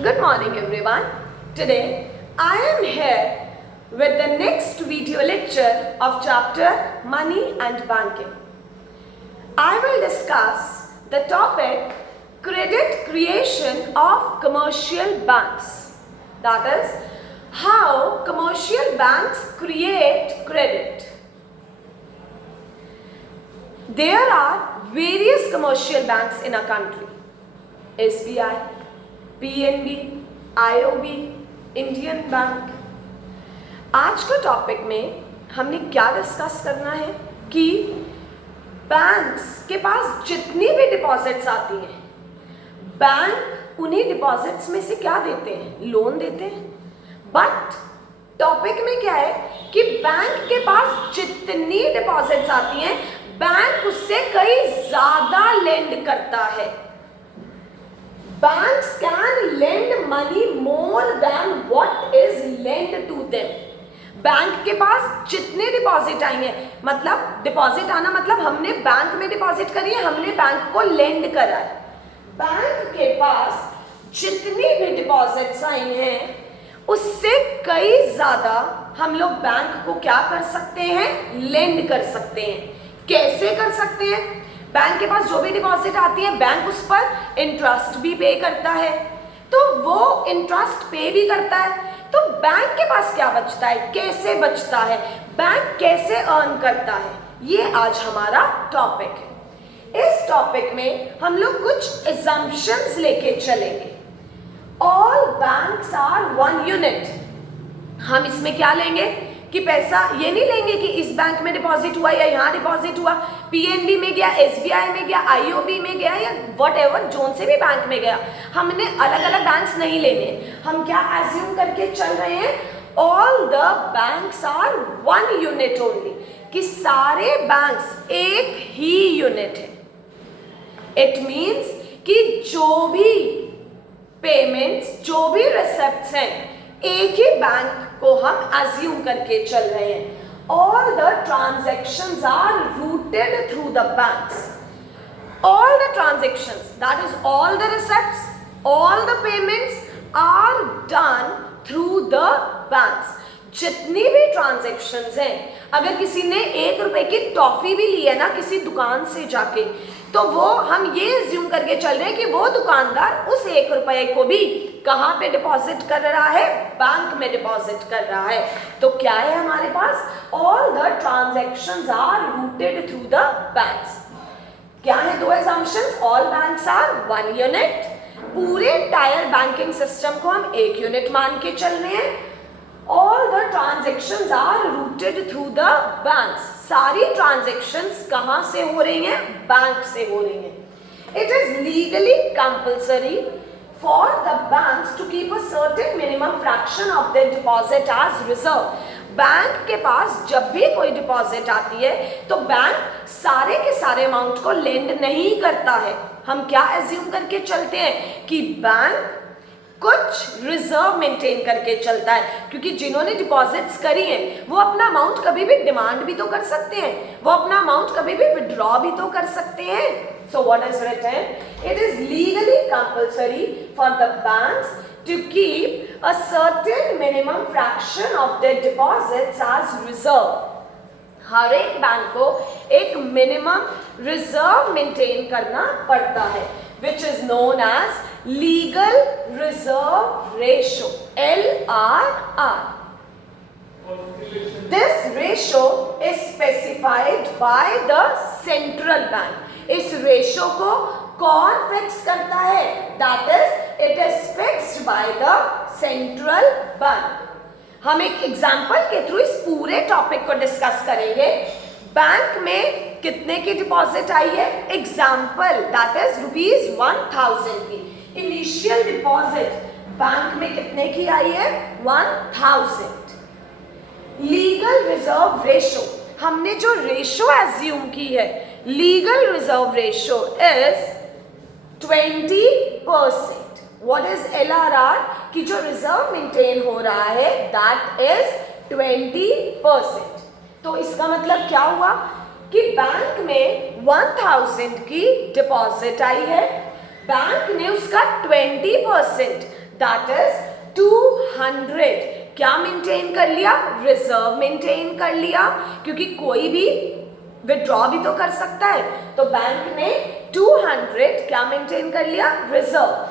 Good morning everyone. Today I am here with the next video lecture of chapter Money and Banking. I will discuss the topic credit creation of commercial banks. That is how commercial banks create credit. There are various commercial banks in a country. SBI, PNB, IOB, Indian bank. आज का topic में हमने क्या discuss करना है कि banks के पास जितनी भी डिपॉजिट्स आती हैं, बैंक उन्हीं डिपॉजिट्स में से क्या देते हैं? लोन देते हैं. बट टॉपिक में क्या है कि बैंक के पास जितनी डिपॉजिट्स आती हैं, बैंक उससे कई ज्यादा लेंड करता है. Banks can lend money more than what is lent to them. Bank के पास जितने डिपॉजिट आएंगे, मतलब डिपॉजिट आना मतलब हमने बैंक में डिपॉजिट करी है, हमने बैंक को लेंड करा है. बैंक के पास जितनी भी डिपॉजिट्स आई हैं, उससे कई ज्यादा हम लोग बैंक को क्या कर सकते हैं? लेंड कर सकते हैं. कैसे कर सकते हैं? बैंक के पास जो भी डिपॉजिट आती है, बैंक उस पर इंटरेस्ट भी पे करता है. तो वो इंटरेस्ट पे भी करता है, तो बैंक के पास क्या बचता है? कैसे बचता है? बैंक कैसे अर्न करता है? ये आज हमारा टॉपिक है. इस टॉपिक में हम लोग कुछ assumptions लेके चलेंगे. All banks are one unit. हम इसमें क्या लेंगे कि पैसा ये नहीं लेंगे कि इस बैंक में डिपॉजिट हुआ या यहाँ डिपॉजिट हुआ, पीएनबी में गया, एसबीआई में गया, आईओबी में गया या व्हाटएवर जोन से भी बैंक में गया. हमने अलग अलग बैंक्स नहीं लेने. हम क्या एज्यूम करके चल रहे हैं? All the banks are one unit only, कि सारे बैंक्स एक ही यूनिट है. इट मीन्स कि जो भी पेमेंट्स, जो भी रिसिप्ट्स हैं, एक ही बैंक को हम एज्यूम करके चल रहे हैं. All the transactions are routed through the banks. All the transactions, that is all the receipts, all the payments are done through the banks. जितनी भी ट्रांजेक्शन्स हैं, अगर किसी ने 1 रुपए की टॉफी भी ली है ना किसी दुकान से जाके, तो वो हम ये एज्यूम करके चल रहे हैं कि वो दुकानदार उस 1 रुपए को भी कहाँ पे डिपॉजिट कर रहा है? बैंक में डिपॉजिट कर रहा है. तो क्या है हमारे पास? All the transactions are routed through the banks. क्या है दो assumptions? All banks are one unit. पूरे टायर बैंकिंग सिस्टम को हम एक यूनिट मान के चल रहे हैं. All the transactions are routed through the banks. सारी ट्रांजेक्शंस कहाँ से हो रही हैं? बैंक से हो रही हैं. It is legally compulsory for the banks to keep a certain minimum fraction of their deposit as reserve. Bank के पास जब भी कोई डिपॉजिट आती है, तो बैंक सारे के सारे अमाउंट को लेंड नहीं करता है. हम क्या एज्यूम करके चलते हैं कि बैंक कुछ रिजर्व मेंटेन करके चलता है, क्योंकि जिन्होंने डिपॉजिट्स करी हैं वो अपना अमाउंट कभी भी डिमांड भी तो कर सकते हैं, वो अपना अमाउंट कभी भी विड्रॉ भी तो कर सकते हैं. So what is written? It is legally compulsory for the banks to keep a certain minimum fraction of their deposits as reserve. हर एक बैंक को एक मिनिमम रिजर्व मेंटेन करना पड़ता है, which is known as legal reserve ratio, LRR. This ratio is specified by the central bank. इस ratio को कौन fix करता है? That is it is fixed by the central bank. हम एक एग्जांपल के थ्रू इस पूरे टॉपिक को डिस्कस करेंगे. बैंक में कितने की डिपॉजिट आई है? एग्जांपल दैट इज ₹1000 की इनिशियल डिपॉजिट बैंक में कितने की आई है? 1000. लीगल रिजर्व रेशो, हमने जो रेशो एज्यूम की है, legal reserve ratio is 20%. What is LRR? कि जो रिजर्व मेंटेन हो रहा है दैट इज 20%. तो इसका मतलब क्या हुआ कि बैंक में 1000 की डिपॉजिट आई है, बैंक ने उसका 20% दैट इज 200। क्या मेंटेन कर लिया? रिजर्व मेंटेन कर लिया, क्योंकि कोई भी विड्रॉ भी तो कर सकता है। तो बैंक ने 200 क्या मेंटेन कर लिया? रिजर्व।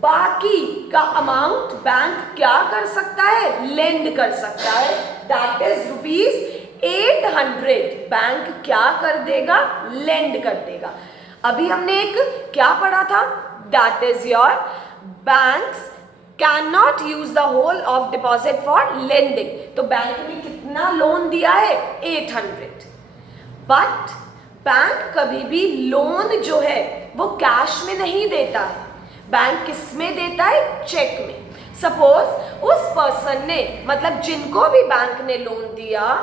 बाकी का अमाउंट बैंक क्या कर सकता है? लेंड कर सकता है, दैट इज ₹800 बैंक क्या कर देगा? लेंड कर देगा। अभी हमने एक क्या पढ़ा था? That is your banks can not use the whole of deposit for lending. तो बैंक ने कितना लोन दिया है? 800। बट बैंक कभी भी लोन जो है वो कैश में नहीं देता है, बैंक किस में देता है? चेक में। सपोज उस पर्सन ने, मतलब जिनको भी बैंक ने लोन दिया,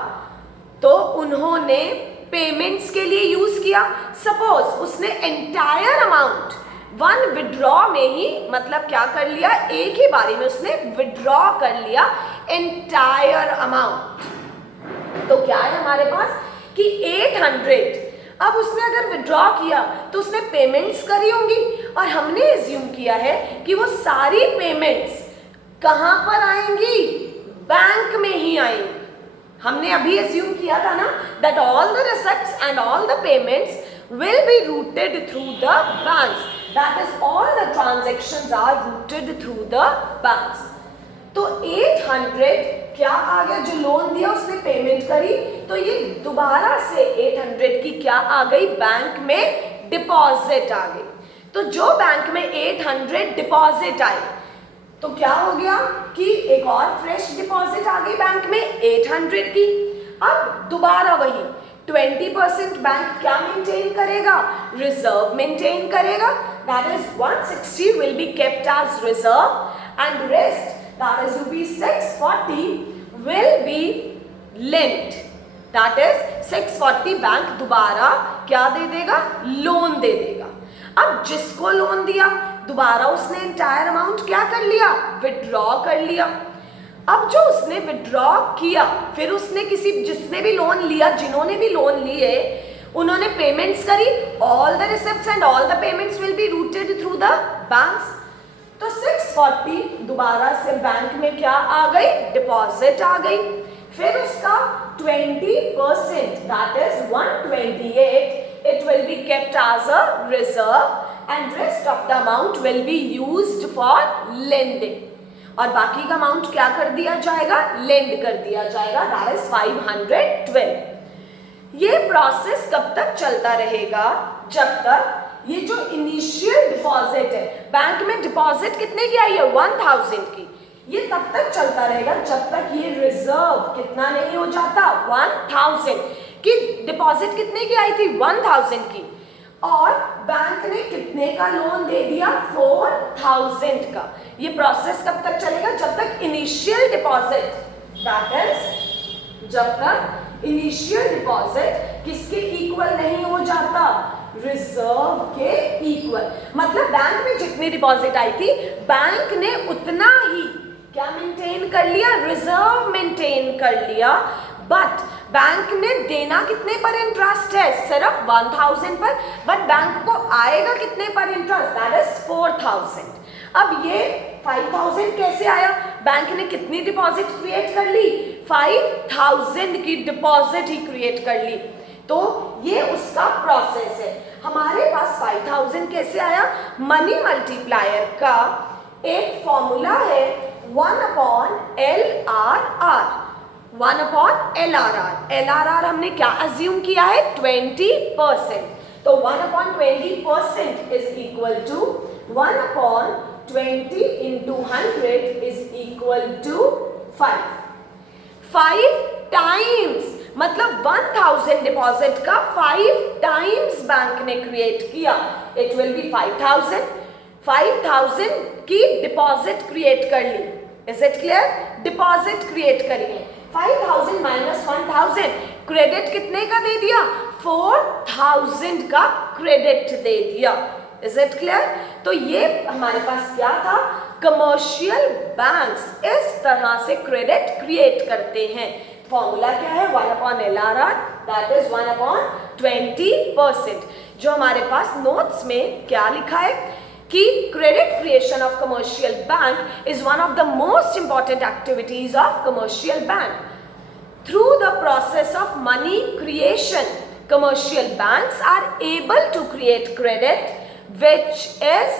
तो उन्होंने पेमेंट्स के लिए यूज किया। सपोज उसने एंटायर अमाउंट वन विड्रॉ में ही, मतलब क्या कर लिया? एक ही बारी में उसने विड्रॉ कर लिया एंटायर अमाउंट। तो क्या है हमारे पास कि 800। अब उसने अगर विड्रॉ किया तो उसने पेमेंट्स करी होंगी, और हमने एज्यूम किया है कि वो सारी पेमेंट्स कहां पर आएंगी? बैंक में ही आएंगी। हमने अभी एज्यूम किया था ना that all the receipts and all the payments will be routed through the banks, that is all the transactions are routed through the banks। तो 800 क्या आ गया? जो लोन दिया उसने पेमेंट करी, तो ये दोबारा से 800 की क्या आ गई? बैंक में डिपॉजिट आ गई। तो जो बैंक में 800 डिपॉजिट आई, तो क्या हो गया कि एक और फ्रेश डिपॉजिट आ गई बैंक में 800 की। अब दोबारा वही 20% बैंक क्या मेंटेन करेगा? रिजर्व मेंटेन करेगा, that is 160 will be kept as reserve and rest that is ₹640 will be lent, that is 640 bank दोबारा क्या दे देगा? लोन दे देगा। अब जिसको लोन दिया दोबारा उसने एंटायर अमाउंट क्या कर लिया? विड्रॉ कर लिया। अब जो उसने विड्रॉ किया, फिर उसने जिसने भी लोन लिया, जिन्होंने भी लोन लिए, उन्होंने पेमेंट्स करी, all the receipts and all the payments will be rooted through the banks. तो 640 दोबारा से बैंक में क्या आ गई? डिपॉजिट आ गई। फिर उसका 20% that is 128 it will be kept as a reserve and rest of the amount will be used for lending. और बाकी का अमाउंट क्या कर दिया जाएगा? लेंड कर दिया जाएगा, दैट इज 512। ये प्रोसेस कब तक चलता रहेगा? जब तक ये जो इनिशियल डिपॉजिट है, बैंक में डिपॉजिट कितने की आई है? 1000 की। ये तब तक चलता रहेगा जब तक ये रिजर्व कितना नहीं हो जाता? 1000 की। डिपॉजिट कितने की आई थी? 1000 की। और बैंक ने कितने का लोन दे दिया? 4000 का। ये प्रोसेस कब तक चलेगा? जब तक इनिशियल डिपॉजिट, दैट इज जब तक इनिशियल डिपॉजिट किसके इक्वल नहीं हो जाता? रिजर्व के इक्वल। मतलब बैंक में जितनी डिपॉजिट आई थी, बैंक ने उतना ही क्या मेंटेन कर लिया? रिजर्व मेंटेन कर लिया। बट बैंक ने देना कितने पर इंटरेस्ट है? सिर्फ 1000 पर। बट बैंक को आएगा कितने पर इंटरेस्ट? That is 4000। अब ये 5000 कैसे आया? बैंक ने कितनी डिपॉजिट क्रिएट कर ली? 5000 की डिपॉजिट ही क्रिएट कर ली। तो ये उसका प्रोसेस है। हमारे पास 5000 कैसे आया? मनी मल्टीप्लायर का एक फॉर्मूला है 1/LRR। 1/LRR। LRR हमने क्या अज्यूम किया है? 20%। तो 1/20% is equal to 1/20 into 100 is equal to 5। 5 times, मतलब 1000 डिपॉजिट का 5 टाइम्स बैंक ने क्रिएट किया। It will be 5000। 5000 की डिपॉजिट क्रिएट कर ली। Is it clear? Deposit create करी है। 5000 माइनस 1000, क्रेडिट कितने का दे दिया? 4000 का क्रेडिट दे दिया। Is it clear? तो ये हमारे पास क्या था? कमर्शियल बैंक्स इस तरह से क्रेडिट क्रिएट करते हैं। फॉर्मूला क्या है? 1/LRR, that is 1/20%। जो हमारे पास नोट्स में क्या लिखा है कि credit creation of commercial bank is one of the most important activities of commercial bank. Through the process of money creation, commercial banks are able to create credit which is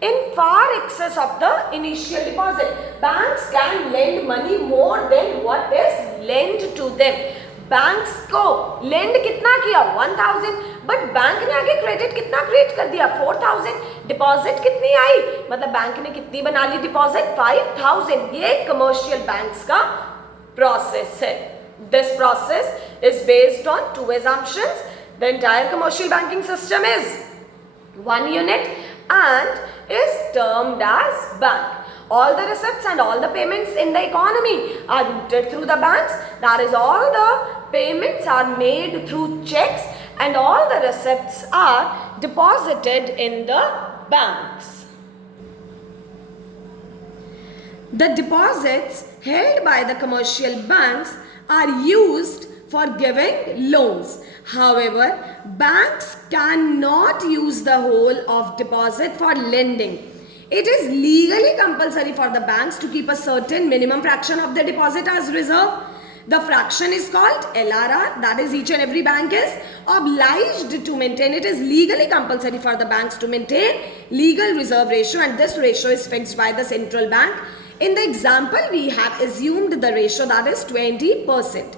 in far excess of the initial deposit. Banks can lend money more than what is lent to them. Banks को land कितना किया 1000, but bank ने आगे credit कितना create कर दिया 4000. Deposit कितनी आई, मतलब बैंक ने कितनी बना ली डिपॉजिट 5000. ये कमर्शियल बैंक्स का प्रोसेस है. This process is based on 2 assumptions. The entire commercial banking system is 1 unit and is termed as bank. All the receipts and all the payments in the economy are routed through the banks. That is, all the payments are made through checks and all the receipts are deposited in the banks. The deposits held by the commercial banks are used for giving loans. However, banks cannot use the whole of deposit for lending. It is legally compulsory for the banks to keep a certain minimum fraction of the deposit as reserve. The fraction is called LRR. That is, each and every bank is obliged to maintain. It is legally compulsory for the banks to maintain legal reserve ratio, and this ratio is fixed by the central bank. In the example, we have assumed the ratio that is 20%.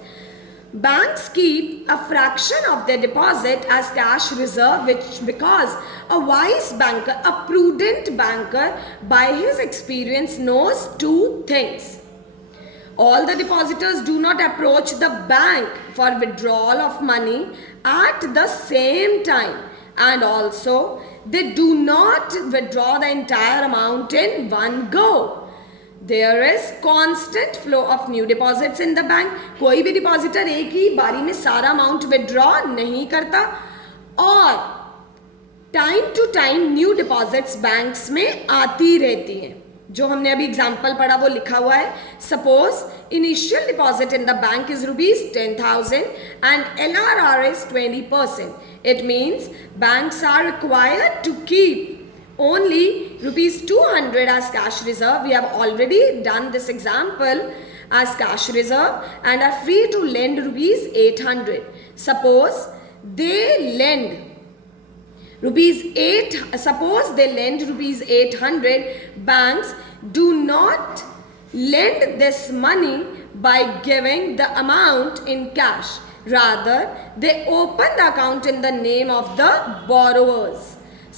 Banks keep a fraction of their deposit as cash reserve, which because a wise banker, a prudent banker, by his experience knows 2 things. All the depositors do not approach the bank for withdrawal of money at the same time, and also they do not withdraw the entire amount in one go. There is constant flow of new deposits in the bank. कोई भी depositor एक ही बारी में सारा amount withdraw नहीं करता, और time to time new deposits banks में आती रहती हैं. जो हमने अभी एग्जाम्पल पढ़ा वो लिखा हुआ है. Suppose initial deposit in the bank is ₹10,000 and LRR is 20%. It means banks are required to keep only ₹200 as cash reserve. We have already done this example as cash reserve and are free to lend ₹800. Suppose they lend ₹800. Banks do not lend this money by giving the amount in cash. Rather, they open the account in the name of the borrowers.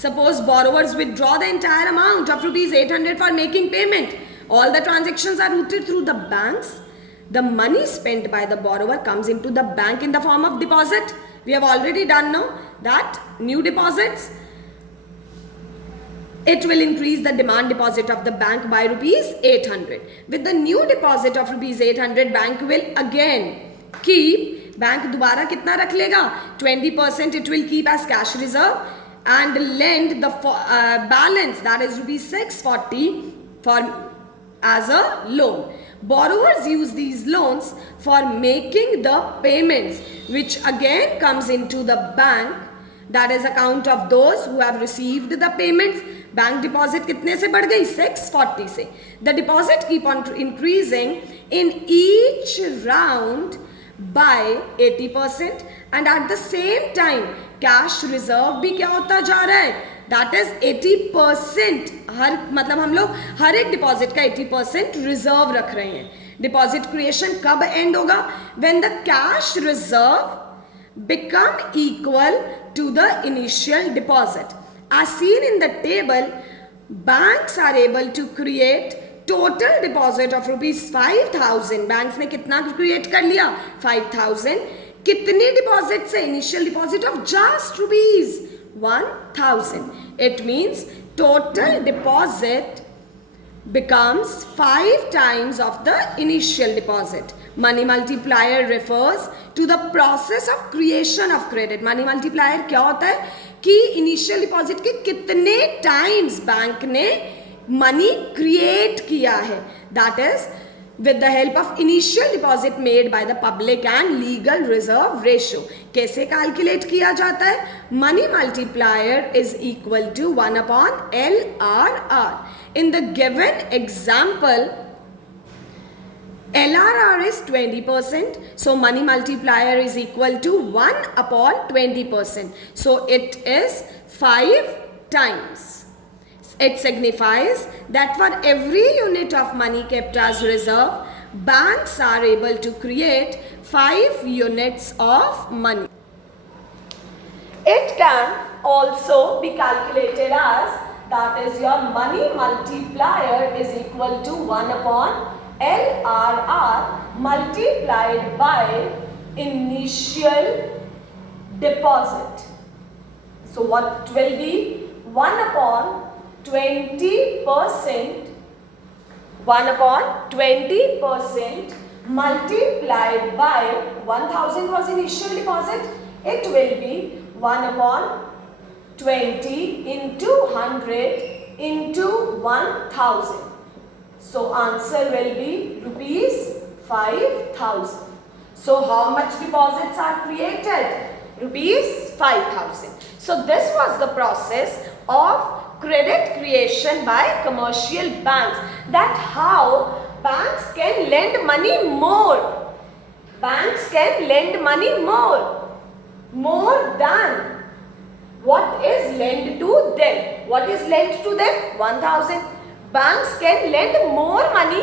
Suppose borrowers withdraw the entire amount of ₹800 for making payment. All the transactions are routed through the banks. The money spent by the borrower comes into the bank in the form of deposit. We have already done now that new deposits, it will increase the demand deposit of the bank by ₹800. With the new deposit of ₹800, bank will again keep, bank दोबारा कितना रख लेगा 20%. It will keep as cash reserve and lend the balance, that is ₹640 for as a loan. Borrowers use these loans for making the payments, which again comes into the bank, that is account of those who have received the payments. Bank deposit कितने से बढ़ गई 640 से. The deposit keep on increasing in each round by 80% and at the same time cash reserve भी क्या होता जा रहा है, दैट इज 80%. हर मतलब हम लोग हर एक डिपॉजिट का 80% रिजर्व रख रहे हैं. डिपॉजिट क्रिएशन कब एंड होगा, when the cash reserve become equal to the initial deposit. as seen in the table, banks are able to create total deposit of ₹5,000. Banks ने कितना क्रिएट कर लिया 5,000. कितनी डिपॉजिट से, initial deposit of just ₹1,000. It means total deposit becomes 5 times of the initial deposit. Money multiplier refers to the process of creation of credit. Money multiplier क्या होता है कि इनिशियल डिपॉजिट के कितने टाइम्स बैंक ने money create किया है. That is with the help of initial deposit made by the public and legal reserve ratio. कैसे कैलकुलेट किया जाता है? Money multiplier is equal to 1/LRR. In the given example, LRR is 20%, so money multiplier is equal to 1/20%. So it is 5 times. It signifies that for every unit of money kept as reserve, banks are able to create 5 units of money. It can also be calculated as, that is, your money multiplier is equal to 1/LRR multiplied by initial deposit. So what will be 1/20%, 1/20% multiplied by 1000 was initial deposit. It will be 1/20 into 100 into 1000. So answer will be rupees 5000. So how much deposits are created? Rupees 5000. So this was the process of credit creation by commercial banks. That how banks can lend money more. Banks can lend money more than what is lent to them. What is lent to them? 1000. Banks can lend more money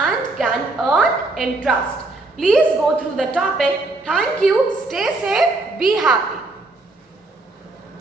and can earn interest. Please go through the topic. Thank you. Stay safe. Be happy.